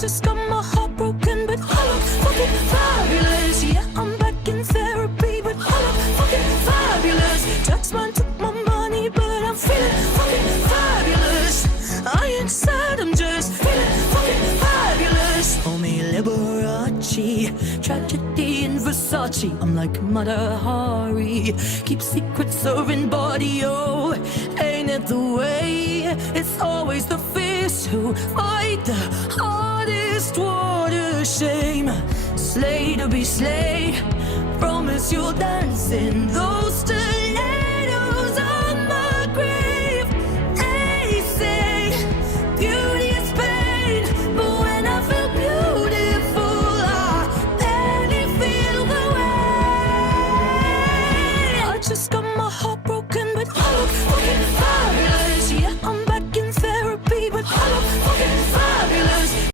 just got my heart broken, but I look fucking fabulous. Yeah, I'm back in therapy, but I look fucking fabulous. Taxman took my money, but I'm feeling fucking fabulous. I ain't sad, I'm just feeling fucking fabulous. Homie Liberace, tragedy in Versace. I'm like Mother Hari, keep secrets serving body. Oh, ain't it the way? It's always the fierce who fight the hardest. What a shame. Slay to be slayed. Promise you'll dance in those days.